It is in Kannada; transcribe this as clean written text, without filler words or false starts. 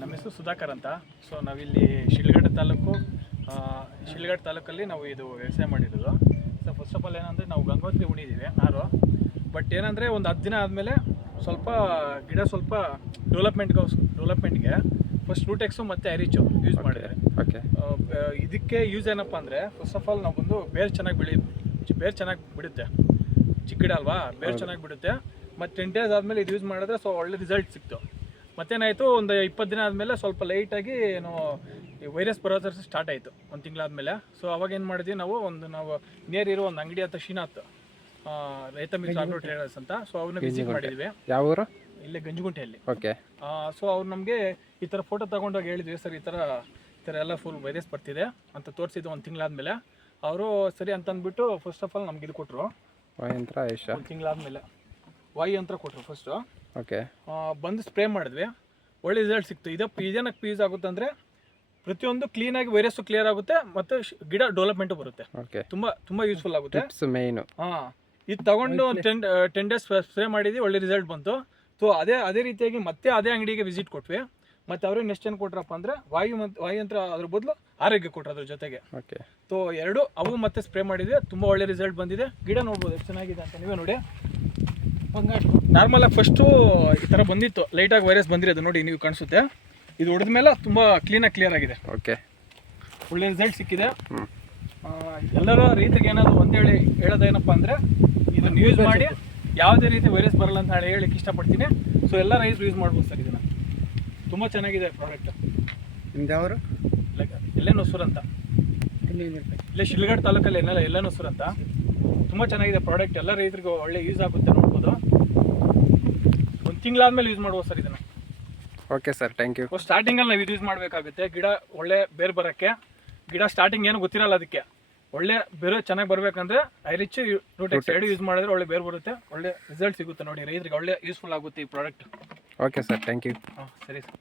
ನಮ್ಮ ಹೆಸರು ಸುಧಾಕರ್ ಅಂತ. ಸೊ ನಾವಿಲ್ಲಿ ಶಿಡ್ಲಘಟ್ಟ ತಾಲೂಕಲ್ಲಿ ನಾವು ಇದು ವ್ಯವಸಾಯ ಮಾಡಿರೋದು. ಸೊ ಫಸ್ಟ್ ಆಫ್ ಆಲ್ ಏನಂದರೆ ನಾವು ಗಂಗೋತ್ರಿ ಉಣಿದ್ದೀವಿ ನಾರು. ಬಟ್ ಏನಂದರೆ ಒಂದು 10 ದಿನ ಆದಮೇಲೆ ಸ್ವಲ್ಪ ಗಿಡ ಸ್ವಲ್ಪ ಡೆವಲಪ್ಮೆಂಟ್ಗೆ ಫಸ್ಟ್ ರೂಟೆಕ್ಸು ಮತ್ತು ಐರಿಚು ಯೂಸ್ ಮಾಡಿದ್ದಾರೆ. ಇದಕ್ಕೆ ಯೂಸ್ ಏನಪ್ಪ ಅಂದರೆ ಫಸ್ಟ್ ಆಫ್ ಆಲ್ ನಾವು ಬಂದು ಬೇರು ಚೆನ್ನಾಗಿ ಬಿಡುತ್ತೆ. ಚಿಕ್ಕ ಗಿಡ ಅಲ್ವಾ, ಬೇರು ಚೆನ್ನಾಗಿ ಬಿಡುತ್ತೆ. ಮತ್ತು 10 ಡೇಸ್ ಆದಮೇಲೆ ಇದು ಯೂಸ್ ಮಾಡಿದ್ರೆ ಸೊ ಒಳ್ಳೆ ರಿಸಲ್ಟ್ ಸಿಕ್ತು. ಮತ್ತೇನಾಯಿತು, ಒಂದು 20 ದಿನ ಆದಮೇಲೆ ಸ್ವಲ್ಪ ಲೈಟಾಗಿ ಏನೋ ವೈರಸ್ ಬರೋದ್ರ ಸ್ಟಾರ್ಟ್ ಆಯಿತು ಒಂದು ತಿಂಗಳಾದಮೇಲೆ. ಸೊ ಅವಾಗ ಏನು ಮಾಡಿದ್ವಿ, ನಾವು ನಿಯರ್ ಇರೋ ಒಂದು ಅಂಗಡಿ ಅಂತ ಶ್ರೀನಾಥ್ ರೈತ ಮಿತ್ರ ಆಗ್ರೋ ಟ್ರೇಡರ್ಸ್ ಅಂತ. ಸೊ ಅವ್ರನ್ನ ವಿಸಿಟ್ ಮಾಡಿದ್ವಿ. ಯಾವ ಊರು? ಇಲ್ಲೇ ಗಂಜುಗುಂಟೆಯಲ್ಲಿ. ಓಕೆ. ಸೊ ಅವ್ರು ನಮಗೆ ಈ ಥರ ಫೋಟೋ ತಗೊಂಡೋಗಿ ಹೇಳಿದ್ವಿ, ಸರ್ ಈ ಥರ ಎಲ್ಲ ಫುಲ್ ವೈರಸ್ ಬರ್ತಿದೆ ಅಂತ ತೋರಿಸಿದ್ದು ಒಂದು ತಿಂಗಳಾದಮೇಲೆ. ಅವರು ಸರಿ ಅಂತಂದ್ಬಿಟ್ಟು ಫಸ್ಟ್ ಆಫ್ ಆಲ್ ನಮ್ಗೆ ಇದು ಕೊಟ್ಟರು, ಒಂದು ತಿಂಗಳಾದಮೇಲೆ ವಾಯುಯಂತ್ರ ಕೊಟ್ಟರು ಫಸ್ಟು. ಓಕೆ. ಬಂದು ಸ್ಪ್ರೇ ಮಾಡಿದ್ವಿ, ಒಳ್ಳೆ ರಿಸಲ್ಟ್ ಸಿಕ್ತು. ಇದೇನಕ್ಕೆ ಯೂಸ್ ಆಗುತ್ತೆ ಅಂದರೆ ಪ್ರತಿಯೊಂದು ಕ್ಲೀನಾಗಿ ವೈರಸ್ಸು ಕ್ಲಿಯರ್ ಆಗುತ್ತೆ ಮತ್ತು ಗಿಡ ಡೆವಲಪ್ಮೆಂಟು ಬರುತ್ತೆ. ತುಂಬ ಯೂಸ್ಫುಲ್ ಆಗುತ್ತೆ. ಮೇಯ್ನು ಇದು ತಗೊಂಡು ಒಂದು 10 ಡೇಸ್ ಸ್ಪ್ರೇ ಮಾಡಿದ್ವಿ, ಒಳ್ಳೆ ರಿಸಲ್ಟ್ ಬಂತು. ಸೊ ಅದೇ ರೀತಿಯಾಗಿ ಮತ್ತೆ ಅದೇ ಅಂಗಡಿಗೆ ವಿಸಿಟ್ ಕೊಟ್ವಿ. ಮತ್ತು ಅವ್ರಿಗೆ ನೆಕ್ಸ್ಟ್ ಏನು ಕೊಟ್ರಪ್ಪ ಅಂದರೆ ವಾಯುಯಂತ್ರ ಅದ್ರ ಬದಲು ಆರೋಗ್ಯ ಕೊಟ್ಟರು ಅದ್ರ ಜೊತೆಗೆ. ಓಕೆ. ಸೊ ಎರಡು ಅವು ಮತ್ತೆ ಸ್ಪ್ರೇ ಮಾಡಿದ್ವಿ, ತುಂಬ ಒಳ್ಳೆ ರಿಸಲ್ಟ್ ಬಂದಿದೆ. ಗಿಡ ನೋಡ್ಬೋದು ಎಷ್ಟು ಚೆನ್ನಾಗಿದೆ ಅಂತ, ನೀವೇ ನೋಡಿ. ನಾರ್ಮಲಾಗಿ ಫಸ್ಟು ಈ ಥರ ಬಂದಿತ್ತು, ಲೈಟಾಗಿ ವೈರಸ್ ಬಂದಿರೋದು ನೋಡಿ, ನೀವು ಕಾಣಿಸುತ್ತೆ. ಇದು ಹೊಡೆದ ಮೇಲೆ ತುಂಬ ಕ್ಲಿಯರ್ ಆಗಿದೆ. ಓಕೆ. ಒಳ್ಳೆ ರಿಸಲ್ಟ್ ಸಿಕ್ಕಿದೆ. ಎಲ್ಲರೂ ರೈತರಿಗೆ ಏನಾದರೂ ಹೇಳೋದೇನಪ್ಪ ಅಂದರೆ ಇದನ್ನು ಯೂಸ್ ಮಾಡಿ ಯಾವುದೇ ರೀತಿ ವೈರಸ್ ಬರಲ್ಲ ಅಂತ ಹೇಳಕ್ಕೆ ಇಷ್ಟಪಡ್ತೀನಿ. ಸೊ ಎಲ್ಲ ರೈತರು ಯೂಸ್ ಮಾಡ್ಬೋದು ಸರ್ ಇದನ್ನು, ತುಂಬ ಚೆನ್ನಾಗಿದೆ ಪ್ರಾಡಕ್ಟ್. ನಿಮ್ದು ಯಾವರು? ಎಲ್ಲೆನೊಸೂರು ಅಂತ, ಇಲ್ಲೇ ಶಿಡ್ಲಘಟ್ಟ ತಾಲೂಕಲ್ಲಿ ಎಲ್ಲೆನೊಸೂರು ಅಂತ. ತುಂಬ ಚೆನ್ನಾಗಿದೆ ಪ್ರಾಡಕ್ಟ್, ಎಲ್ಲ ರೈತರಿಗೂ ಒಳ್ಳೆ ಯೂಸ್ ಆಗುತ್ತೆ. ನೋಡ್ಬೋದು, ಒಂದು ತಿಂಗಳಾದ್ಮೇಲೆ ಯೂಸ್ ಮಾಡ್ಬೋದು ಸರ್ ಇದನ್ನು. Okay sir, thank you. ಸ್ಟಾರ್ಟಿಂಗಲ್ಲಿ ನಾವು ಇದು ಯೂಸ್ ಮಾಡಬೇಕಾಗುತ್ತೆ, ಗಿಡ ಒಳ್ಳೆ ಬೇರೆ ಬರೋಕ್ಕೆ. ಗಿಡ ಸ್ಟಾರ್ಟಿಂಗ್ ಏನು ಗೊತ್ತಿರಲ್ಲ, ಅದಕ್ಕೆ ಒಳ್ಳೆ ಬೇರೆ ಚೆನ್ನಾಗಿ ಬರಬೇಕಂದ್ರೆ ಐರಿಚ್ ರೂಟೆಕ್ಸ್ ಎರಡು ಯೂಸ್ ಮಾಡಿದ್ರೆ ಒಳ್ಳೆ ಬೇರೆ ಬರುತ್ತೆ, ಒಳ್ಳೆ ರಿಸಲ್ಟ್ ಸಿಗುತ್ತೆ ನೋಡಿ. ರೈತರಿಗೆ ಒಳ್ಳೆ ಯೂಸ್ಫುಲ್ ಆಗುತ್ತೆ ಈ product. Okay sir, thank you. ಸರಿ ಸರ್.